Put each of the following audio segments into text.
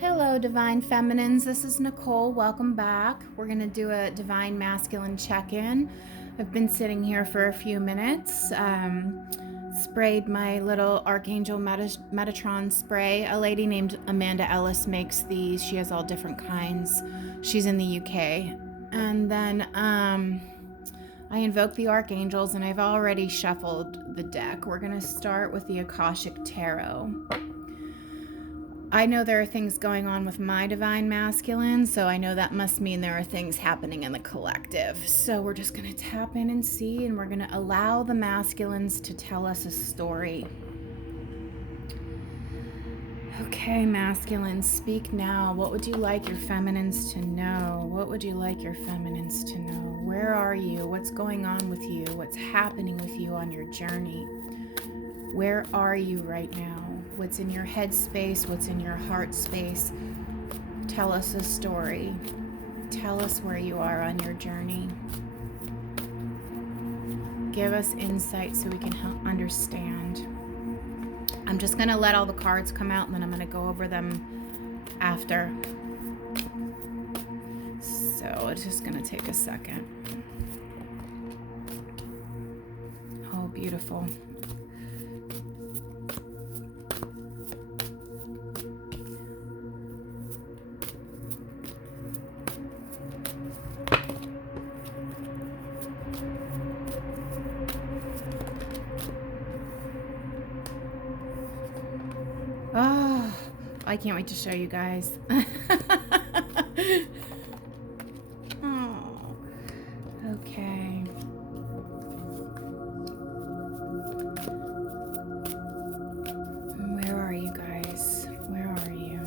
Hello, Divine Feminines. This is Nicole. Welcome back. We're going to do a Divine Masculine check-in. I've been sitting here for a few minutes. Sprayed my little Archangel Metatron spray. A lady named Amanda Ellis makes these. She has all different kinds. She's in the UK. And then I invoke the Archangels, and I've already shuffled the deck. We're going to start with the Akashic Tarot. I know there are things going on with my Divine Masculine, so I know that must mean there are things happening in the collective. So we're just going to tap in and see, and we're going to allow the masculines to tell us a story. Okay, masculines, speak now. What would you like your feminines to know? What would you like your feminines to know? Where are you? What's going on with you? What's happening with you on your journey? Where are you right now? What's in your head space? What's in your heart space? Tell us a story. Tell us where you are on your journey. Give us insight so we can help understand. I'm just going to let all the cards come out, and then I'm going to go over them after. So it's just going to take a second. Oh, beautiful. Oh, I can't wait to show you guys. Oh, okay. Where are you guys? Where are you?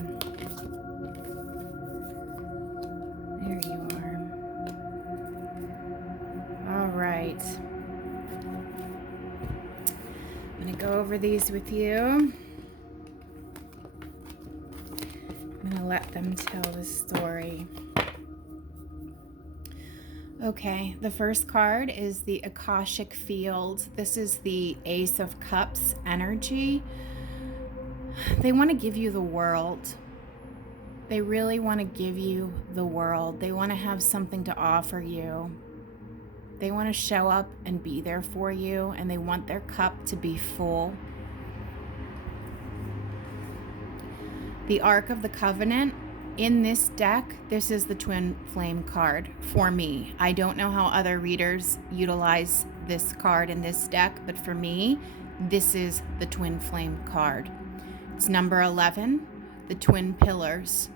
There you are. All right. I'm going to go over these with you. Let them tell the story. Okay, the first card is the Akashic Field. This is the Ace of Cups energy. They want to give you the world. They really want to give you the world. They want to have something to offer you. They want to show up and be there for you, and they want their cup to be full. The Ark of the Covenant. In this deck, this is the Twin Flame card for me. I don't know how other readers utilize this card in this deck, but for me, this is the Twin Flame card. It's number 11, the Twin Pillars.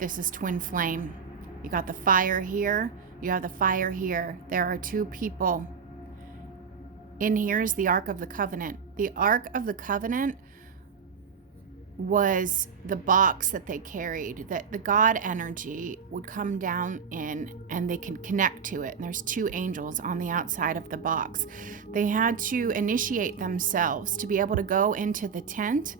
This is Twin Flame. You got the fire here, you have the fire here. There are two people. In here is the Ark of the Covenant. The Ark of the Covenant was the box that they carried, that the God energy would come down in and they could connect to it. And there's two angels on the outside of the box. They had to initiate themselves to be able to go into the tent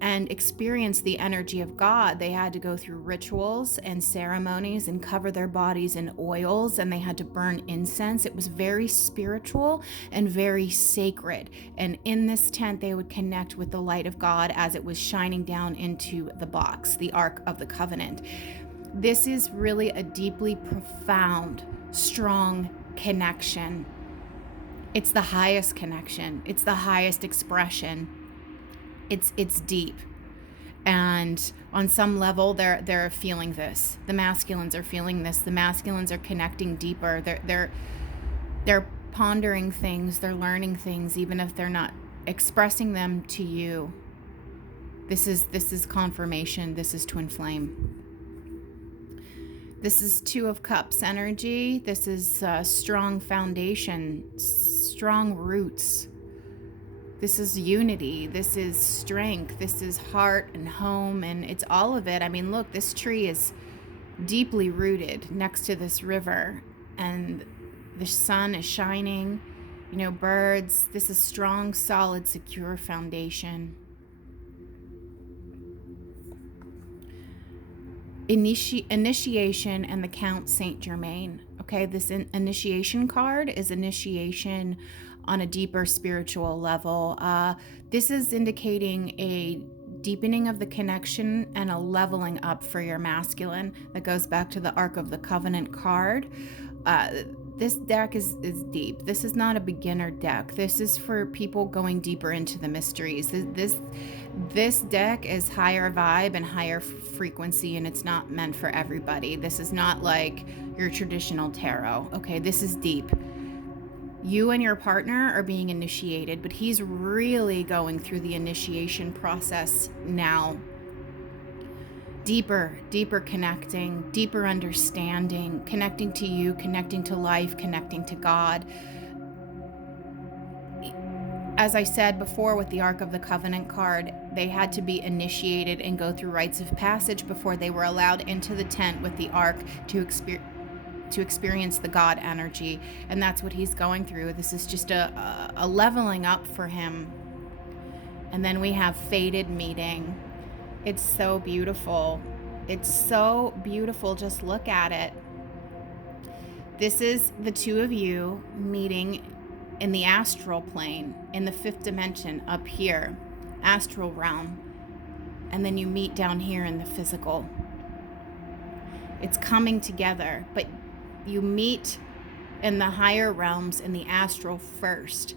and experience the energy of God. They had to go through rituals and ceremonies and cover their bodies in oils, and they had to burn incense. It was very spiritual and very sacred. And in this tent, they would connect with the light of God as it was shining down into the box, the Ark of the Covenant. This is really a deeply profound, strong connection. It's the highest connection. It's the highest expression. It's deep, and on some level they're feeling this. The masculines are feeling this. The masculines are connecting deeper. They're pondering things. They're learning things, even if they're not expressing them to you. This is confirmation. This is Twin Flame. This is Two of Cups energy. This is strong foundation, strong roots. This is unity. This is strength. This is heart and home, and it's all of it. I mean, look, this tree is deeply rooted next to this river, and the sun is shining, birds. This is strong, solid, secure foundation. Initiation and the Count Saint Germain. Okay, this initiation card is initiation on a deeper spiritual level. This is indicating a deepening of the connection and a leveling up for your masculine. That goes back to the Ark of the Covenant card. This deck is deep. This is not a beginner deck. This is for people going deeper into the mysteries. This deck is higher vibe and higher frequency, and it's not meant for everybody. This is not like your traditional tarot. Okay, this is deep. You and your partner are being initiated, but he's really going through the initiation process now. Deeper connecting, deeper understanding, connecting to you, connecting to life, connecting to God. As I said before with the Ark of the Covenant card, they had to be initiated and go through rites of passage before they were allowed into the tent with the Ark to experience the God energy. And that's what he's going through. This is just a leveling up for him. And then we have Fated meeting. It's so beautiful. It's so beautiful. Just look at it. This is the two of you meeting in the astral plane, in the fifth dimension, up here, astral realm. And then you meet down here in the physical. It's coming together, but you meet in the higher realms in the astral first.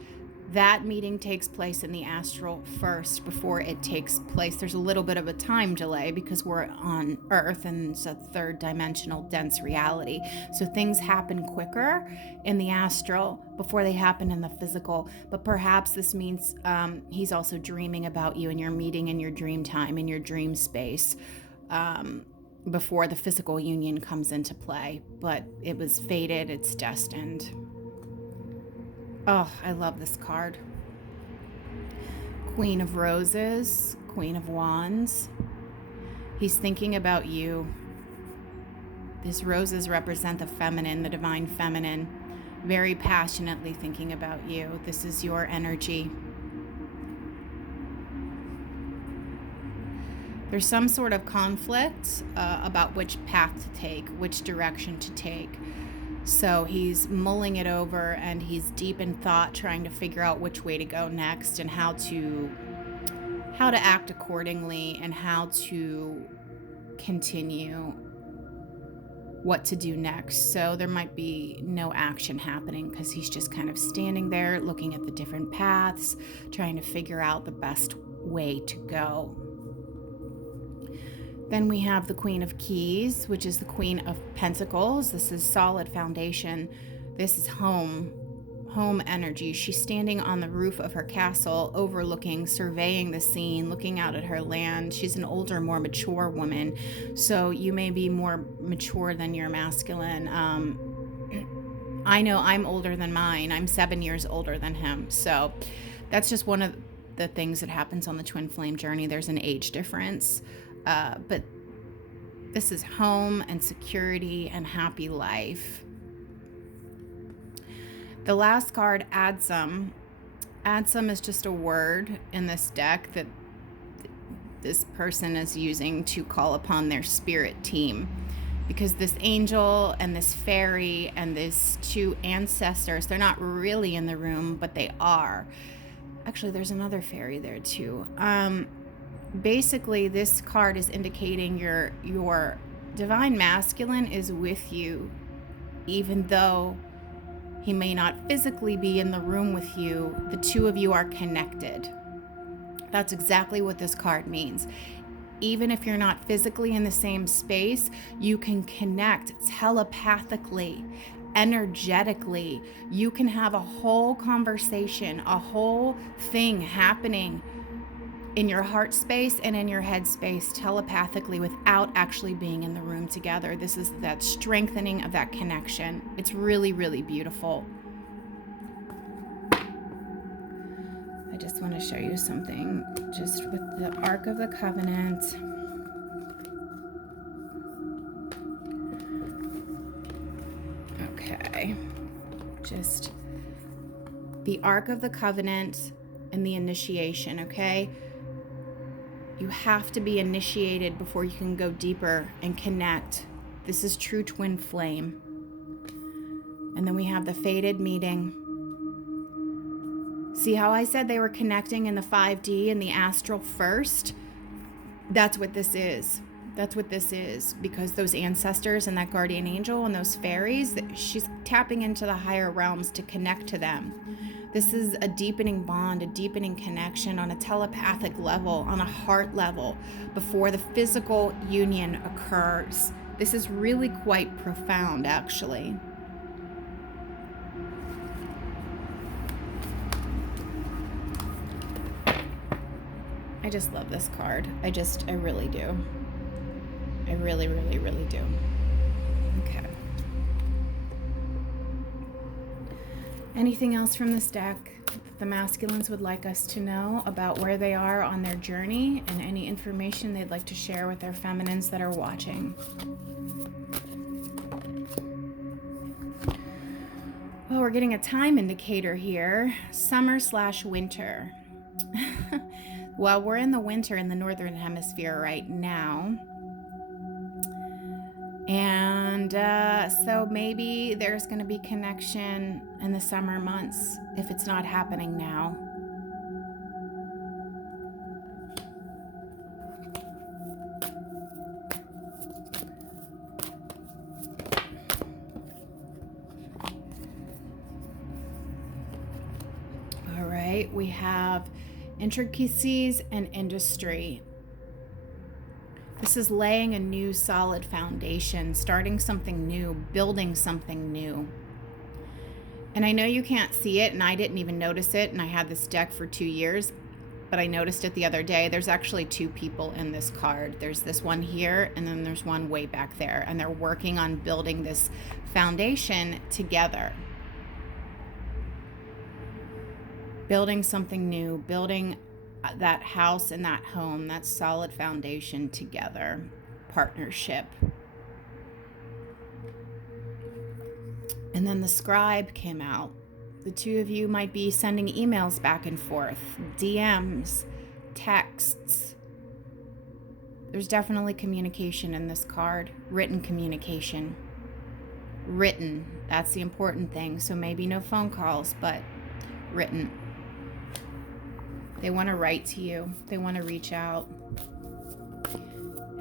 That meeting takes place in the astral first before it takes place. There's a little bit of a time delay because we're on Earth and it's a third dimensional dense reality. So things happen quicker in the astral before they happen in the physical. But perhaps this means he's also dreaming about you and you're meeting in your dream time, in your dream space, before the physical union comes into play. But it was fated, it's destined. Oh, I love this card. Queen of Roses, Queen of Wands. He's thinking about you. These roses represent the feminine, the divine feminine, very passionately thinking about you. This is your energy. There's some sort of conflict about which path to take, which direction to take. So he's mulling it over and he's deep in thought, trying to figure out which way to go next and how to act accordingly and how to continue, what to do next. So there might be no action happening because he's just kind of standing there looking at the different paths, trying to figure out the best way to go. Then we have the Queen of Keys, which is the Queen of Pentacles. This is solid foundation. This is home energy. She's standing on the roof of her castle, overlooking, surveying the scene, looking out at her land. She's an older, more mature woman. So you may be more mature than your masculine. I know I'm older than mine. I'm 7 years older than him. So that's just one of the things that happens on the twin flame journey. There's an age difference. But this is home and security and happy life. The last card, Adsum. Adsum is just a word in this deck that this person is using to call upon their spirit team. Because this angel and this fairy and these two ancestors, they're not really in the room, but they are. Actually, there's another fairy there too. Basically, this card is indicating your divine masculine is with you, even though he may not physically be in the room with you. The two of you are connected. That's exactly what this card means. Even if you're not physically in the same space, you can connect telepathically, energetically. You can have a whole conversation, a whole thing happening in your heart space and in your head space telepathically without actually being in the room together. This is that strengthening of that connection. It's really, really beautiful. I just want to show you something just with the Ark of the Covenant. Okay. Just the Ark of the Covenant and the initiation, okay? You have to be initiated before you can go deeper and connect. This is true twin flame. And then we have the fated meeting. See how I said they were connecting in the 5D and the astral first? That's what this is. That's what this is, because those ancestors and that guardian angel and those fairies, she's tapping into the higher realms to connect to them. This is a deepening bond, a deepening connection on a telepathic level, on a heart level, before the physical union occurs. This is really quite profound, actually. I just love this card. I really do. I really, really, really do. Okay. Anything else from this deck that the masculines would like us to know about where they are on their journey, and any information they'd like to share with their feminines that are watching? Well, we're getting a time indicator here. Summer/winter. Well, we're in the winter in the northern hemisphere right now. And so maybe there's going to be connection in the summer months if it's not happening now. All right, we have intricacies and industry. This is laying a new solid foundation, starting something new, building something new. And I know you can't see it, and I didn't even notice it, and I had this deck for 2 years, but I noticed it the other day. There's actually 2 people in this card. There's this one here, and then there's one way back there, and they're working on building this foundation together. Building something new, building that house and that home, that solid foundation together. Partnership. And then the scribe came out. The 2 of you might be sending emails back and forth, DMs, texts. There's definitely communication in this card, written communication. Written, that's the important thing. So maybe no phone calls, but written. They want to write to you. They want to reach out.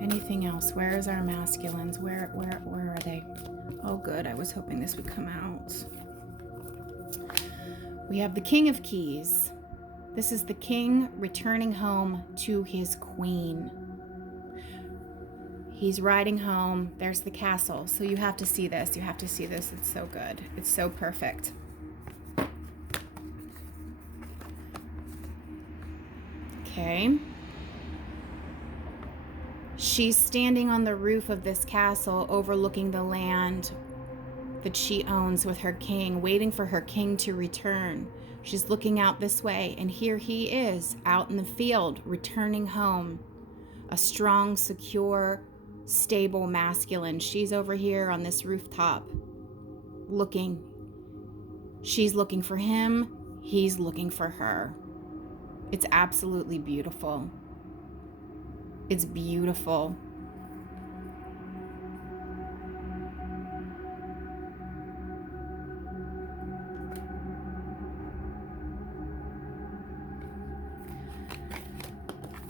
Anything else? Where is our masculines? Where are they? Oh, good. I was hoping this would come out. We have the King of Keys. This is the king returning home to his queen. He's riding home. There's the castle. So you have to see this. You have to see this. It's so good. It's so perfect. Okay. She's standing on the roof of this castle overlooking the land that she owns with her king, waiting for her king to return. She's looking out this way, and here he is out in the field, returning home. A strong, secure, stable masculine. She's over here on this rooftop looking. She's looking for him. He's looking for her. It's absolutely beautiful. It's beautiful.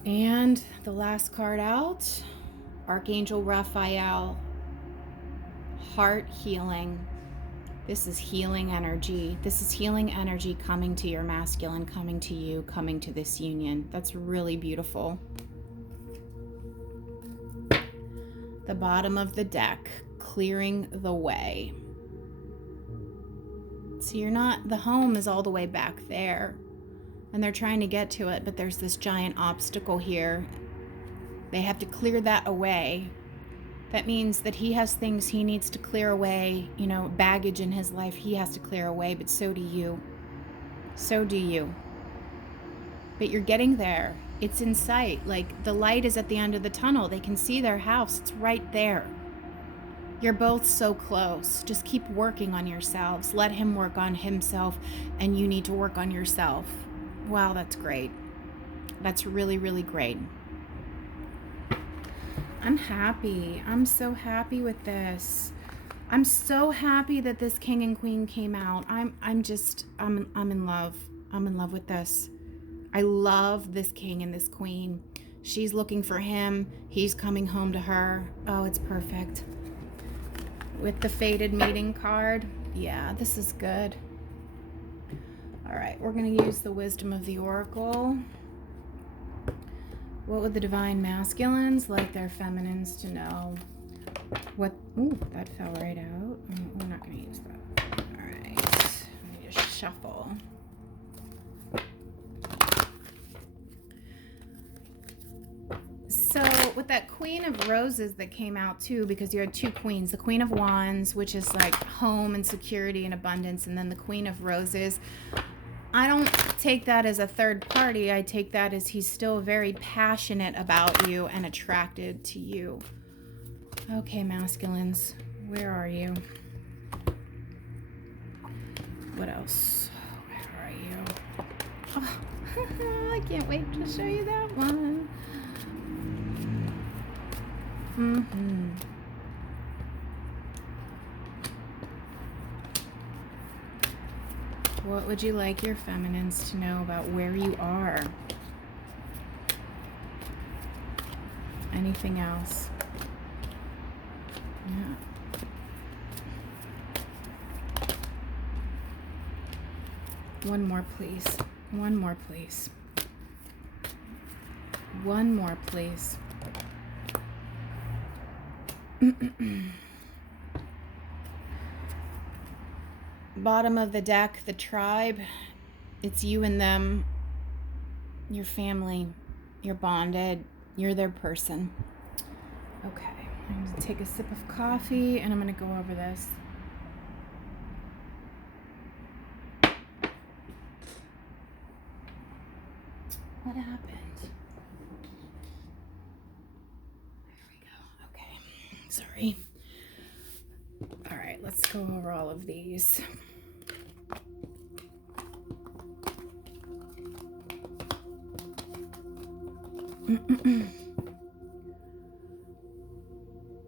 And the last card out, Archangel Raphael, heart healing. This is healing energy. This is healing energy coming to your masculine, coming to you, coming to this union. That's really beautiful. The bottom of the deck, clearing the way. So the home is all the way back there, and they're trying to get to it, but there's this giant obstacle here. They have to clear that away. That means that he has things he needs to clear away, baggage in his life he has to clear away, but so do you. So do you. But you're getting there. It's in sight. Like, the light is at the end of the tunnel. They can see their house. It's right there. You're both so close. Just keep working on yourselves. Let him work on himself, and you need to work on yourself. Wow, that's great. That's really, really great. I'm happy. I'm so happy with this. I'm so happy that this king and queen came out. I'm in love. I'm in love with this. I love this king and this queen. She's looking for him. He's coming home to her. Oh, it's perfect. With the fated meeting card. Yeah, this is good. All right, we're going to use the wisdom of the oracle. What would the divine masculines like their feminines to know? What? Ooh, that fell right out. We're not going to use that. All right, let me just shuffle. So with that Queen of Roses that came out too, because you had two queens, the Queen of Wands, which is like home and security and abundance, and then the Queen of Roses. I don't take that as a third party. I take that as he's still very passionate about you and attracted to you. Okay, masculines, where are you? What else? Where are you? Oh, I can't wait to show you that one. What would you like your feminines to know about where you are? Anything else? Yeah. One more, please. One more, please. One more, please. Bottom of the deck, the tribe. It's you and them. Your family. You're bonded. You're their person. Okay. I'm going to take a sip of coffee and I'm going to go over this. What happened? There we go. Okay. Sorry. All right, let's go over all of these.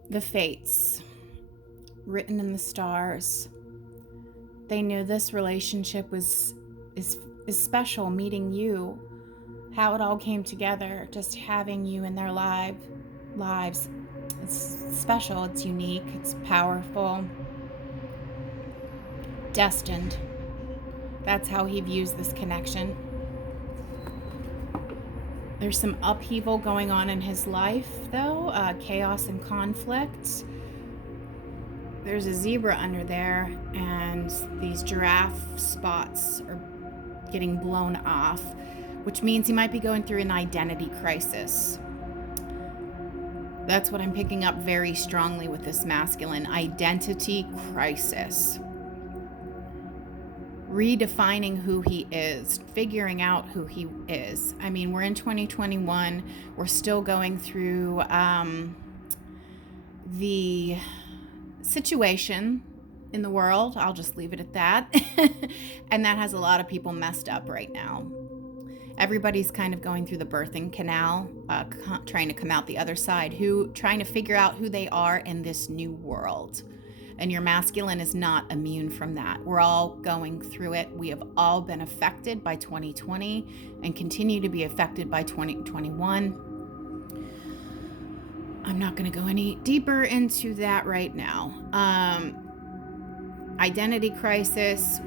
The fates, written in the stars. They knew this relationship is special, meeting you, how it all came together, just having you in their lives. It's special, it's unique, it's powerful, destined. That's how he views this connection. There's some upheaval going on in his life, though, chaos and conflict. There's a zebra under there, and these giraffe spots are getting blown off, which means he might be going through an identity crisis. That's what I'm picking up very strongly with this masculine identity crisis. Redefining who he is, figuring out who he is. I mean, we're in 2021. We're still going through the situation in the world. I'll just leave it at that. And that has a lot of people messed up right now. Everybody's kind of going through the birthing canal, trying to come out the other side, trying to figure out who they are in this new world. And your masculine is not immune from that. We're all going through it. We have all been affected by 2020 and continue to be affected by 2021. I'm not going to go any deeper into that right now. Identity crisis,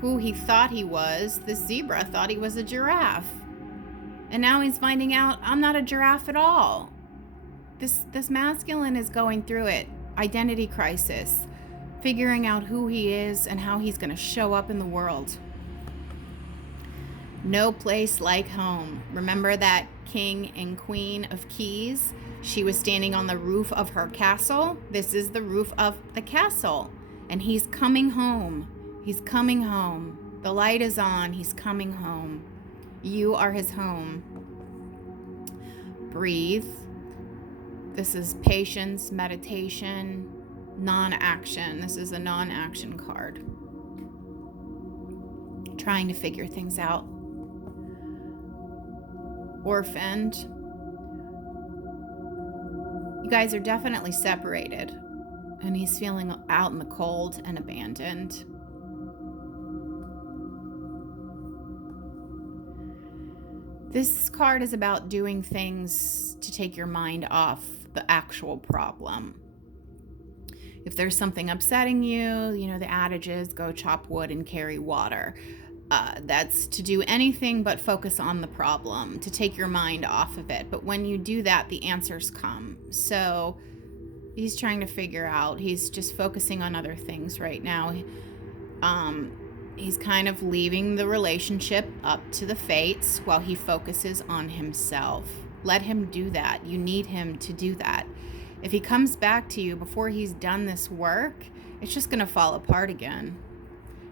who he thought he was. This zebra thought he was a giraffe. And now he's finding out I'm not a giraffe at all. This masculine is going through it. Identity crisis, figuring out who he is and how he's going to show up in the world. No place like home. Remember that king and queen of keys? She was standing on the roof of her castle. This is the roof of the castle. And he's coming home. He's coming home. The light is on. He's coming home. You are his home. Breathe. This is patience, meditation, non-action. This is a non-action card. Trying to figure things out. Orphaned. You guys are definitely separated. And he's feeling out in the cold and abandoned. This card is about doing things to take your mind off the actual problem. If there's something upsetting you, you know, the adage is go chop wood and carry water. That's to do anything but focus on the problem, to take your mind off of it. But when you do that, the answers come. So he's trying to figure out, he's just focusing on other things right now. He's kind of leaving the relationship up to the fates while he focuses on himself. Let him do that. You need him to do that. If he comes back to you before he's done this work, it's just going to fall apart again.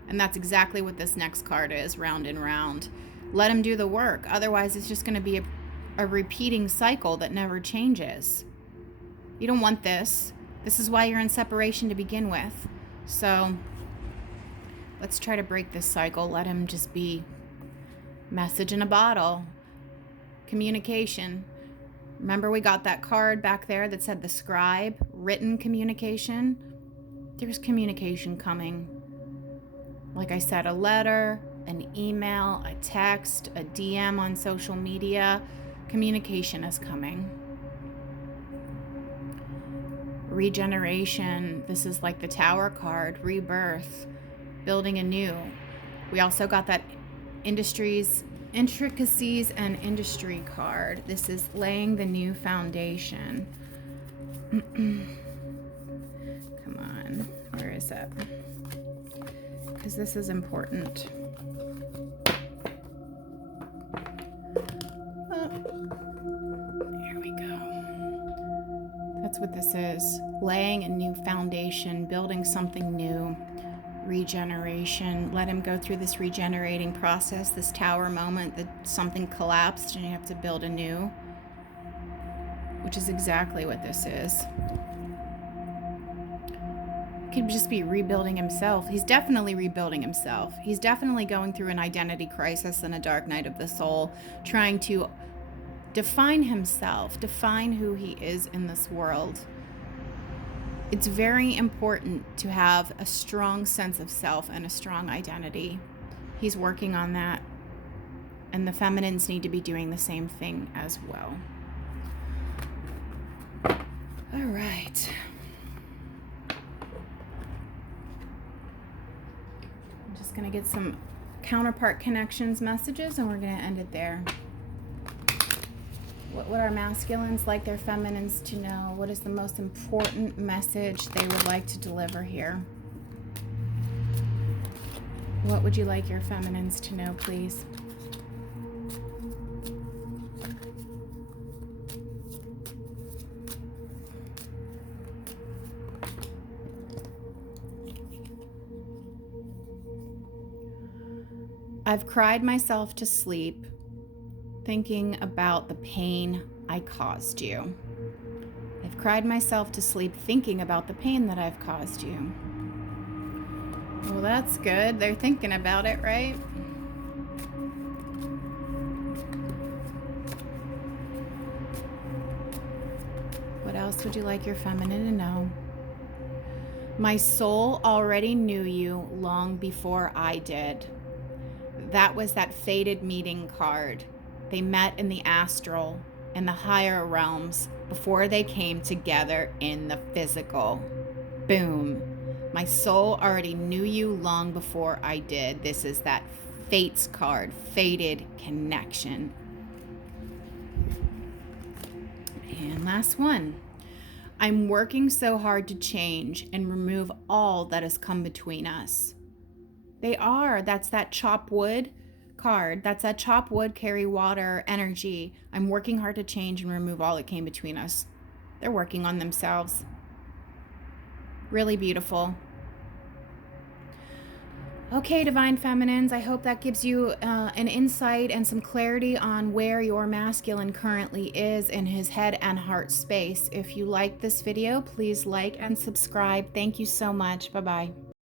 And that's exactly what this next card is, round and round. Let him do the work. Otherwise, it's just going to be a repeating cycle that never changes. You don't want this. This is why you're in separation to begin with. So let's try to break this cycle. Let him just be message in a bottle. Communication. Remember we got that card back there that said the scribe, written communication? There's communication coming. Like I said, a letter, an email, a text, a DM on social media. Communication is coming. Regeneration. This is like the Tower card. Rebirth. Building anew. We also got that intricacies and industry card. This is laying the new foundation. Come on. Where is it? Because this is important. There we go. That's what this is. Laying a new foundation, building something new. Regeneration. Let him go through this regenerating process, this tower moment that something collapsed and you have to build anew, which is exactly what this is. Could just be rebuilding himself. He's definitely rebuilding himself. He's definitely going through an identity crisis and a dark night of the soul, trying to define himself, define who he is in this world. It's very important to have a strong sense of self and a strong identity. He's working on that, and the feminines need to be doing the same thing as well. All right. I'm just going to get some counterpart connections messages, and we're going to end it there. What would our masculines like their feminines to know? What is the most important message they would like to deliver here? What would you like your feminines to know, please? I've cried myself to sleep thinking about the pain I caused you. I've cried myself to sleep thinking about the pain that I've caused you. Well, that's good. They're thinking about it, right? What else would you like your feminine to know? My soul already knew you long before I did. That was that fated meeting card. They met in the astral, in the higher realms, before they came together in the physical. Boom. My soul already knew you long before I did. This is that fates card, fated connection. And last one. I'm working so hard to change and remove all that has come between us. They are. That's that chop wood card. That's that chop wood, carry water energy. I'm working hard to change and remove all that came between us. They're working on themselves. Really beautiful. Okay, Divine Feminines, I hope that gives you an insight and some clarity on where your masculine currently is in his head and heart space. If you like this video, please like and subscribe. Thank you so much. Bye-bye.